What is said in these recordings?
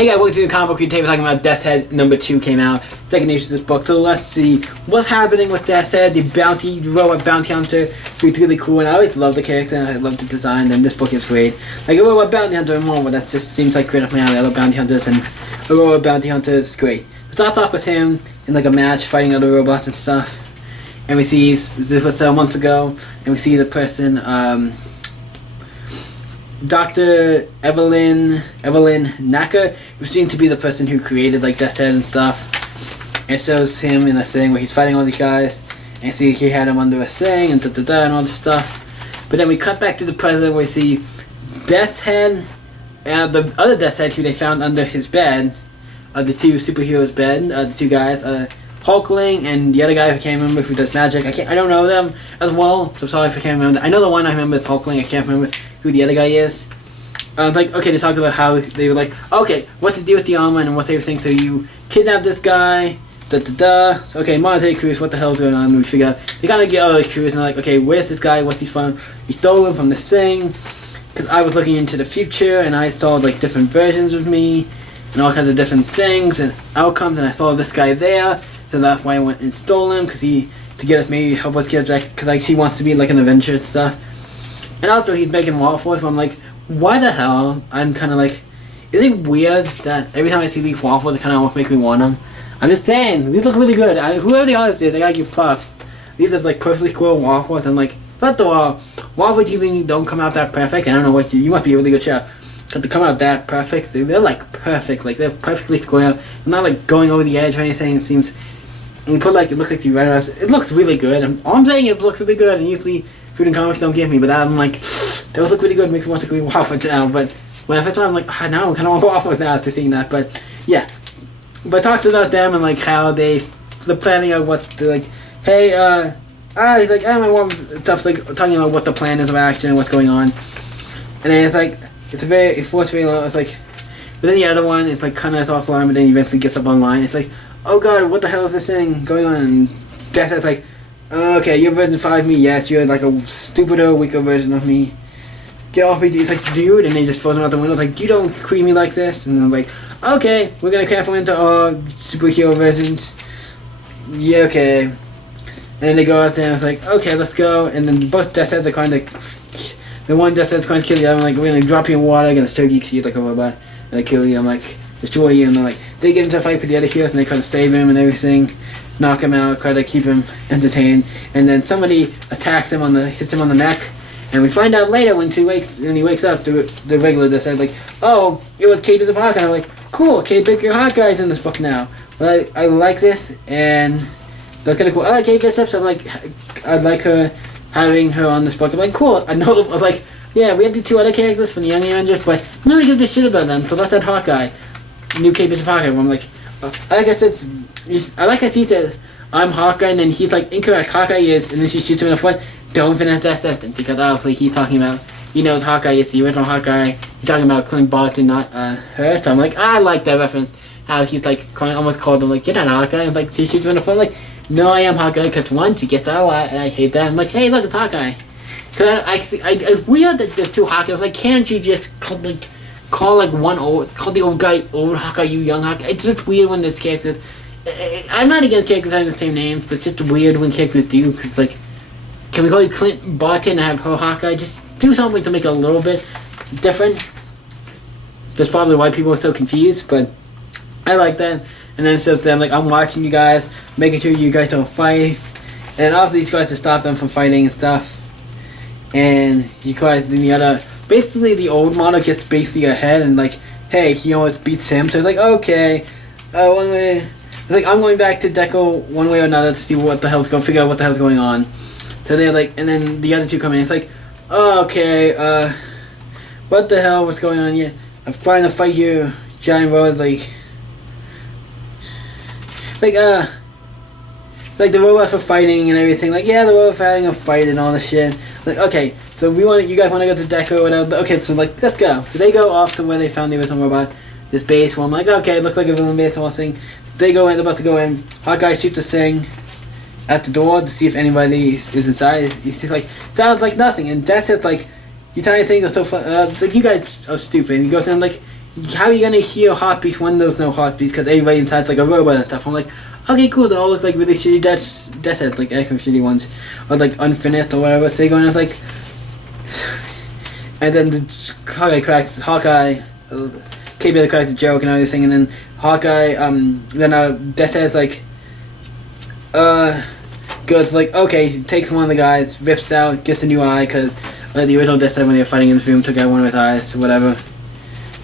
Hey guys, welcome to the comic book review. We're talking about Death's Head #2 came out. Second issue of this book. So let's see what's happening with Death's Head, the robot bounty hunter, who's really cool. And I always love the character and I love the design. And this book is great. Like a robot bounty hunter and more, but that just seems like great up my alley. I love bounty hunters, and a robot bounty hunter is great. It starts off with him in like a match fighting other robots and stuff. And we see this was several months ago, and we see the person. Dr. Evelyn Nacker, who seems to be the person who created like Death's Head and stuff. And it shows him in a thing where he's fighting all these guys, and see he had him under a thing and and all this stuff. But then we cut back to the present where we see Death's Head and the other Death's Head who they found under his bed, the two superheroes' bed, the two guys, Hulkling and the other guy I can't remember who does magic. I don't know them as well, so sorry if I can't remember. I know the one I remember is Hulkling. I can't remember who the other guy is. Like, okay, they talked about how they were like, okay, what's the deal with the armor and what's everything? So you kidnap this guy, Okay, Monetary Cruise, what the hell's going on? And we figure out, they kind of get out of the cruise and they're like, okay, where's this guy? What's he from? He stole him from this thing. Because I was looking into the future and I saw like different versions of me and all kinds of different things and outcomes, and I saw this guy there. So that's why I went and stole him, because to get us, maybe help us get back, because like she wants to be like an Avenger and stuff. And also he's making waffles, so I'm like, why the hell? I'm kind of like, is it weird that every time I see these waffles, it kind of almost makes me want them? I'm just saying, these look really good. Whoever the artist is, I gotta give props. These are like perfectly cool waffles. I'm like, first of all, waffles usually don't come out that perfect. I don't know what you must be a really good chef. But to come out that perfect, they're like perfect. Like they're perfectly square. They're not like going over the edge or anything. It seems. And you put like, it looks like you right around. It looks really good. All I'm saying is it looks really good. And usually food and comics don't give me, but I'm like, those look really good. Makes me want to go waffles now. But when I first saw, I'm like, now I kind of want waffles now after seeing that. But yeah, but talked about them and like how the planning of what the, like, hey, like I want stuff like talking about what the plan is of action and what's going on. And then it's like it's very long. It's like, but then the other one is like kind of offline, but then he eventually gets up online. It's like, oh god, what the hell is this thing going on? And Death's Head's like, okay, you're version 5 of me, yes, you're like a stupider, weaker version of me. Get off me, it's like, dude, and they just throw him out the window, like, you don't treat me like this. And I'm like, okay, we're gonna craft him into our superhero versions. Yeah, okay. And then they go out there and it's like, okay, let's go. And then both Death's Heads are kind of, the one Death's Head's going to kill the other. I'm like, we're gonna drop you in water, gonna serve you because you're like a robot, and I kill you. I'm like, destroy you. And they're like, they get into a fight with the other heroes and they try to save him and everything, knock him out, try to keep him entertained. And then somebody attacks him hits him on the neck. And we find out later when he wakes up, the regular Death's Head like, oh, it was Kate Bishop Hawkeye. I'm like, cool, Kate Bishop Hawkeye's in this book now. But I like this, and that's kind of cool. I like Kate Bishop, so I'm like, I like her, having her on this book. I'm like, cool. I know, I was like, yeah, we have the two other characters from the Young Avengers, but nobody gives a shit about them, so let's add Hawkeye. New Kate Bishop Hawkeye. I'm like, I like how he says, I'm Hawkeye, and then he's like, incorrect, Hawkeye is, and then she shoots him in the foot. Don't finish that sentence, because obviously he's talking about, Hawkeye is the original Hawkeye. He's talking about Clint Barton, not her. So I'm like, I like that reference. How he's like, almost called him like, you're not Hawkeye. And like, she shoots him in the foot. Like, no, I am Hawkeye, because once he gets that a lot, and I hate that. I'm like, hey, look, it's Hawkeye. Because it's weird that there's two Hawkeyes. Like, can't you just call the old guy old Hawkeye, you young Hawkeye? It's just weird when there's characters. I'm not against characters having the same names, but it's just weird when characters do. Because like, can we call you Clint Barton and have her Hawkeye? Just do something to make it a little bit different. That's probably why people are so confused, but I like that. And then so then like, I'm watching you guys, making sure you guys don't fight, and obviously you try to stop them from fighting and stuff. And you guys, then the other, basically the old model gets basically ahead and like, hey, he always beats him. So it's like, okay, one way. It's like, I'm going back to Deco one way or another to see what the hell's going, figure out what the hell's going on. So they're like, and then the other two come in. It's like, oh, okay, what the hell? What's going on here? I'm trying to fight you, giant robot. Like the robots were fighting and everything. Like, yeah, the robots were having a fight and all this shit. Like, okay, so you guys want to go to Deco or whatever. Okay, so like, let's go. So they go off to where they found the original robot, this base. Where I'm like, okay, it looks like a villain base and all this thing. They go in, they're about to go in. Hawkeye shoots the thing at the door to see if anybody is inside. He's just like, sounds like nothing. And that's it, like, you trying to think that's so fun. Like, you guys are stupid. And he goes in like, how are you gonna hear heartbeats when there's no heartbeats? Because everybody inside's like a robot and stuff. I'm like, okay, cool. They all look like really shitty death heads, like actually shitty ones, or like unfinished or whatever. So you're going to like, and then the Hawkeye Kate Bailey cracks a joke and all this thing, and then Hawkeye, then Death Head's like, goes like, okay, he takes one of the guys, rips out, gets a new eye, because the original Death Head when they were fighting in the room took out one of his eyes, whatever.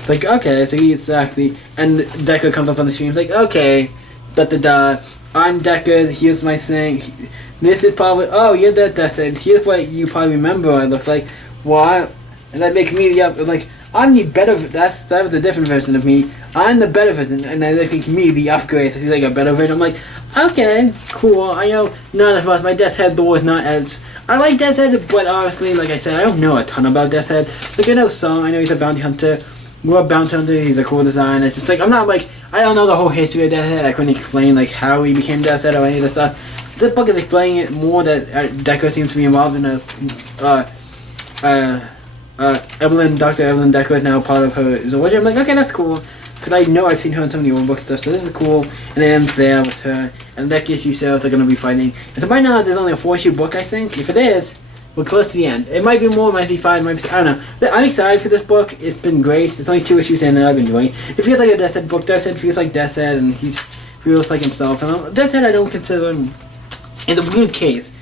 Like, okay, so he's exactly, and Deckard comes up on the screen, he's like, okay, da-da-da, I'm Deckard, here's my thing, this is probably, oh, you're that Death Head, here's what you probably remember I look like, what? And that makes me like, I'm the better, that was a different version of me, I'm the better version, and that makes me the upgrade, so he's like a better version. I'm like, okay, cool, I know not as much, my Death's Head though is not as, I like Death's Head, but honestly, like I said, I don't know a ton about Death's Head. Like, I know some, I know he's a bounty hunter, we're a bounty hunter, he's a cool design, it's just like, I'm not like, I don't know the whole history of Death's Head, I couldn't explain like how he became Death's Head or any of the stuff. This book is explaining it more that Deckard seems to be involved in Dr. Evelyn Deckard now part of her is a witch. I'm like, okay, that's cool. Because I know I've seen her in some of the old books and stuff, so this is cool. And it ends there with her. And next issue sales are going to be fighting. And so by now there's only a 4-issue book, I think. If it is, we're close to the end. It might be more, it might be 5, it might be 6, I don't know. I'm excited for this book. It's been great. It's only 2 issues in and I've been enjoying it. It feels like a Death's Head book. Death's Head feels like Death's Head and he feels like himself. And Death's Head I don't consider him, in the weird case,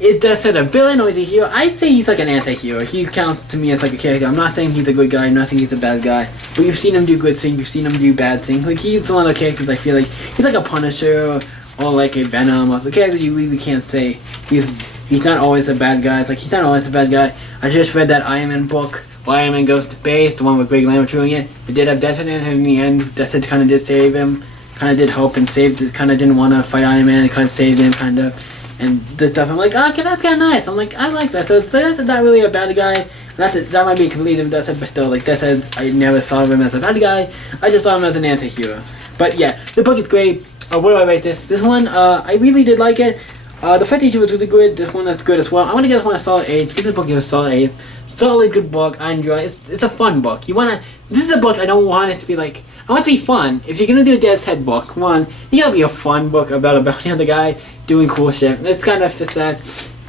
it does set a villain or is he a hero? I'd say he's like an anti-hero. He counts to me as like a character. I'm not saying he's a good guy, I'm not saying he's a bad guy. But you've seen him do good things, you've seen him do bad things. Like, he's one of the characters I feel like, he's like a Punisher or like a Venom or the character you really can't say he's not always a bad guy. It's like, he's not always a bad guy. I just read that Iron Man book, where Iron Man goes to base, the one with Greg Lambert doing it. It did have Deathhead in it, and in the end, Deathhead kind of did save him. Kind of did help and saved it, kind of didn't want to fight Iron Man, and kind of saved him, kind of. And the stuff, I'm like, oh, okay, that's kind of nice. I'm like, I like that. So that's not really a bad guy. That might be a completely different Death Head, but still, like, Death Head, I never thought of him as a bad guy. I just thought of him as an anti-hero. But yeah, the book is great. What do I rate this? This one, I really did like it. The first issue was really good. This one is good as well. I want to give this one a solid 8. Give this book a solid 8. Solid good book. I enjoy it. It's a fun book. This is a book I don't want it to be like, I want it to be fun. If you're going to do a Death's Head book, one, you gotta be a fun book about a bounty hunter guy doing cool shit. It's kind of just that.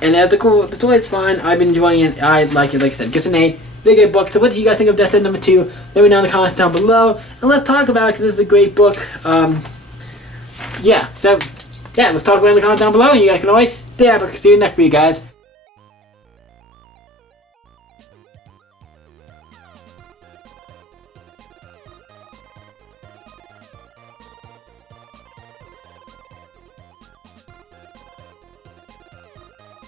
And the story is fine. I've been enjoying it. I like it. Like I said, gets an 8. Really good book. So what do you guys think of Death's Head number 2? Let me know in the comments down below. And let's talk about it because this is a great book. Yeah, let's talk about it in the comments down below. And you guys can always stay up. See you next week, guys.